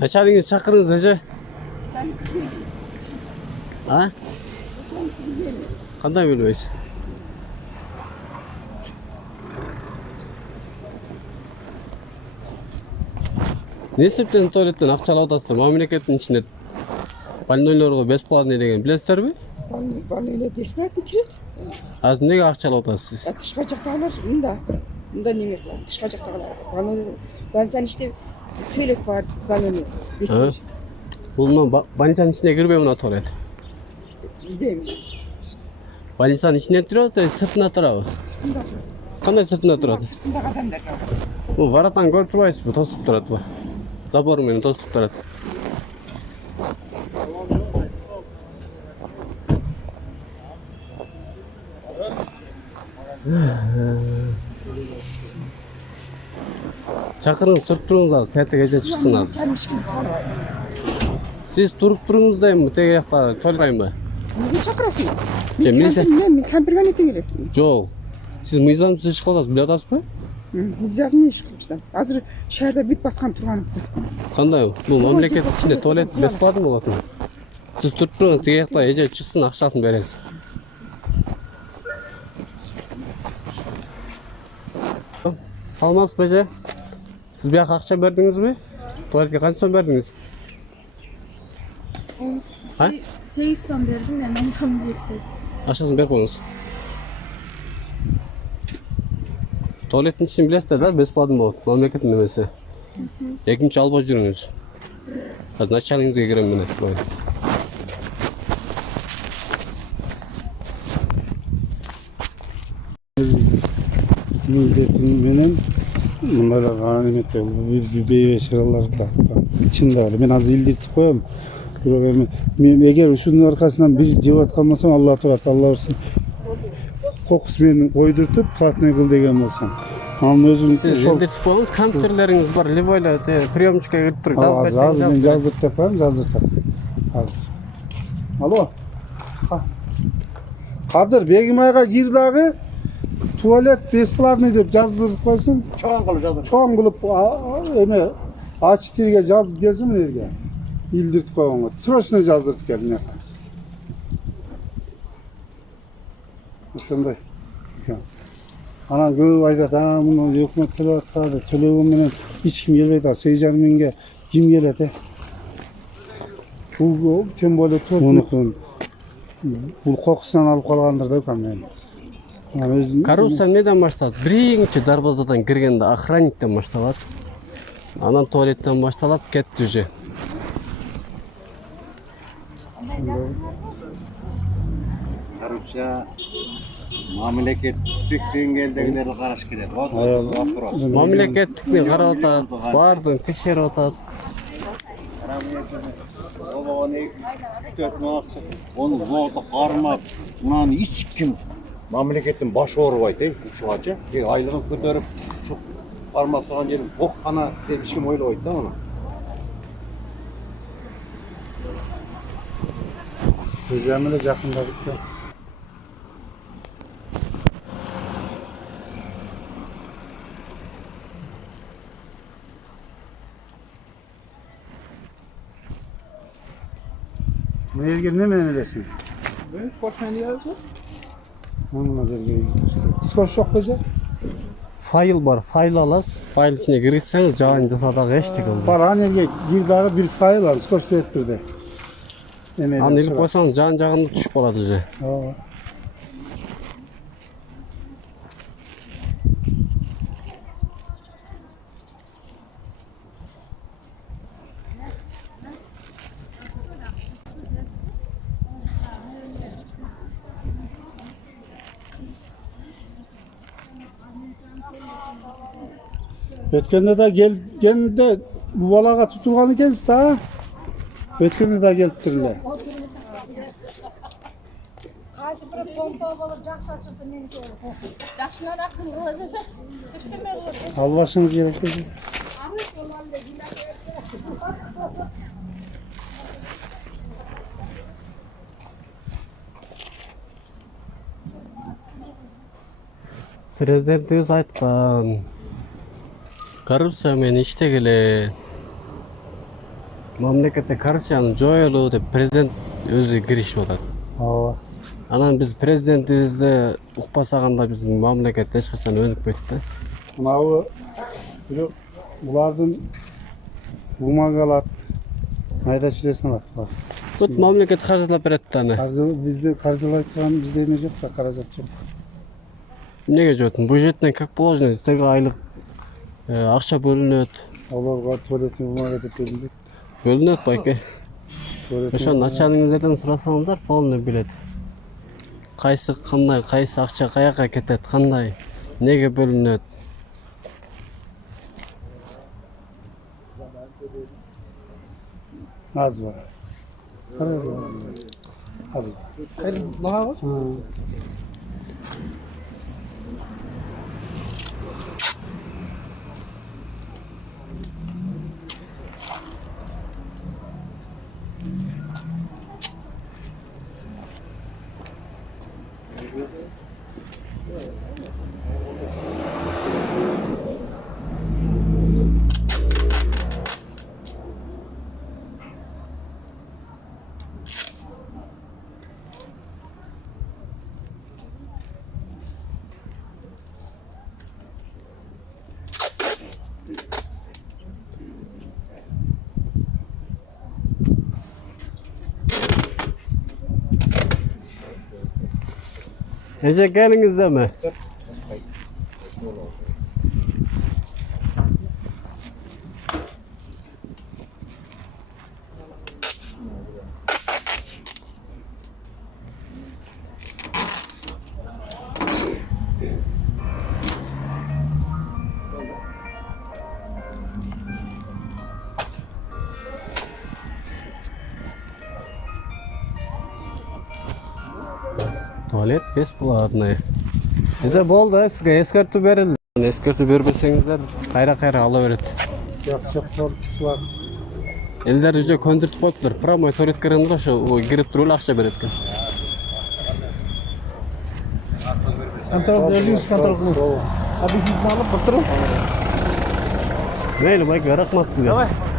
Начальниңіз шақырыңыз әже. А? Қандай білмейсіз? Не себептен туалеттен ақша алып отырсыздар? Мемлекеттің ішінде больнойларға бесплатный деген білесіздер бе? Больнойлар бесплатный кіреді. Азыр неге ақша алып отырсыз? Тышқа жақтағылар мында неме қылады. Тышқа жақтағылар. Больнойлар больницаның ішінде туалет бар, больнойлар. Бұл мына больницаның ішіне кірбей мына туалет? Білмеймін. Больницаның ішіне тұрады, сыртына тұрады? Сыртында тұрады. Қандай сыртына тұрады? Сыртындағы адамдар қалады. Бұл варатан көріп тұрбайсыз ба? Тосып тұрады ба? Забормен тосып тұрады. Шақырыңыз, тұрып тұрыңыздар, тәтті кеже шықсын азыр. Сіз тұрып тұрыңыз деймін, теге жақта тойлайын ба? Неге шақырасың? Мен кәмпірганеттен келесің. Жоқ. Сіз мыйзамсыз іш қыласыз, біле атасыз ба? Мыйзам не іш қылыштан? Азыр шайда бет басқан тұрғаным. Қандай? Бұл мемлекет ішінде туалет бесплатный болатын. Сіз тұрып тұрыңыз, теге жақта еже шықсын, ақшасын бересіз. Салмас ба же? Сіз бияқ ақша бердіңіз бе? Туалетке қанша сом бердіңіз? 8 сом бердім, мен 10 сом жетті. Ақшасын беріп қойыңыз. Туалеттің ішін білесіздер да, бесплатный болады, мемлекеттің немесі. Екінші алба жүріңіз. Қазір начальниңізге кіремін міне. Menен mındalar emette beyve şaralarda içinde ben az ildirtip koyam. Men eğer uşunun arkasından bir cevap kalmasam Allah turat Allah olsun. Kokus beni koydurtup platный kıl degen bolsam. Ama özüm Siz ildirtip koyыңыз, kompüterleriniz var, Livoyla приемчикке кіріп тұр. Hazır ben жаздырып yapayım, жаздырып. Hazır. Alo. Kadir Begim ayga gir дағы tuvalet besplатный деп жаздырып қойсын. Çoğun kılıp yazdım. Çoğun kılıp эме açık tilge жазып келсін ерге. Илдіртіп қойғанға. Срочно жаздыртып кел мына. Ошондой. Анан көп айтат, муну өкмөт төлөп атса деп төлөгөн менен эч ким келбейт. 8,5 миңге ким келет? Бул тем более мунукун. Бул кокусунан алып калгандыр да мен. Коррупция неден башталат? Биринчи дарбазадан киргенде охранниктен башталат. Анан туалеттен башталат, кетти уже. Korrupsiya mamlaketlik dengелдегилерди караш керек. Мамлекеттикни карап атат, баардыгын текшерип атат. Onu zoda karmap, ulan hiç kim mamleketin başı orvaydı, uşuğaca. Aylığını kötörüp, şu karmap falan yerim, bok kana diye bir şey öyle oydu da onu. Özlemle yakında bitti. Nereye ne menelesin? Ben skoçmen yazdım. Onun nazarı skoç yok bize. Файл бар, файл аласыз. Файл içine киргизсеңиз, жабайын жасадағы эчтеке болбойт. Бар анерге гирдары bir файл ал, skoç берипtirди. Аны илип койсоңуз жан-жагында түшүп калат уже. Ооба. Ötkende de gelgende bu balaga tutulgan ekensiz da. Ötkende de geliptirler. Qaysi bir pompa bo'lib yaxshi ochilsa meniki. Yaxshidan aql qilsa, istemay qiladi. Albaşınız gerek dedi. Президентimiz aytқан. Korrupsiya meni ishtagili. Mamlakette korrupsiyanın жоюлуу деп президент өзү киришип атат. Ооба. Анан биз президентибизди укпасаганда биздин мамлекет эч качан өнүкпөйт да. Мынабы бирок булардын бумага алат. Айда чилесин алат. Бүт мамлекет каржылап берет да аны. Бизде каржылай турган бизде эме жок да, каражат жок. Эмнеге жок? Бюджеттен как положено, силерге айлык акча бөлүнөт. Оларга туалеттин бумага деп берилет. Бөлүнөт байке. Туалеттин Ошо начальниктен сурасаңыздар, полный билет. Кайсы кандай, кайсы акча каяка кетет, кандай, неге бөлүнөт. аз бар. Аз. Ece gelinizde mi? Tuvalet бесплатный. Bize bol da sizge eskертүү berildi. Eskертүү бербесеңиздер кайра ала берет. Жок, Элдер уже көндүртүп коюптур. Прямой туалетке киргенде ошо кирип туруп эле акча берет экен. Мейли байке, рахмат сизге.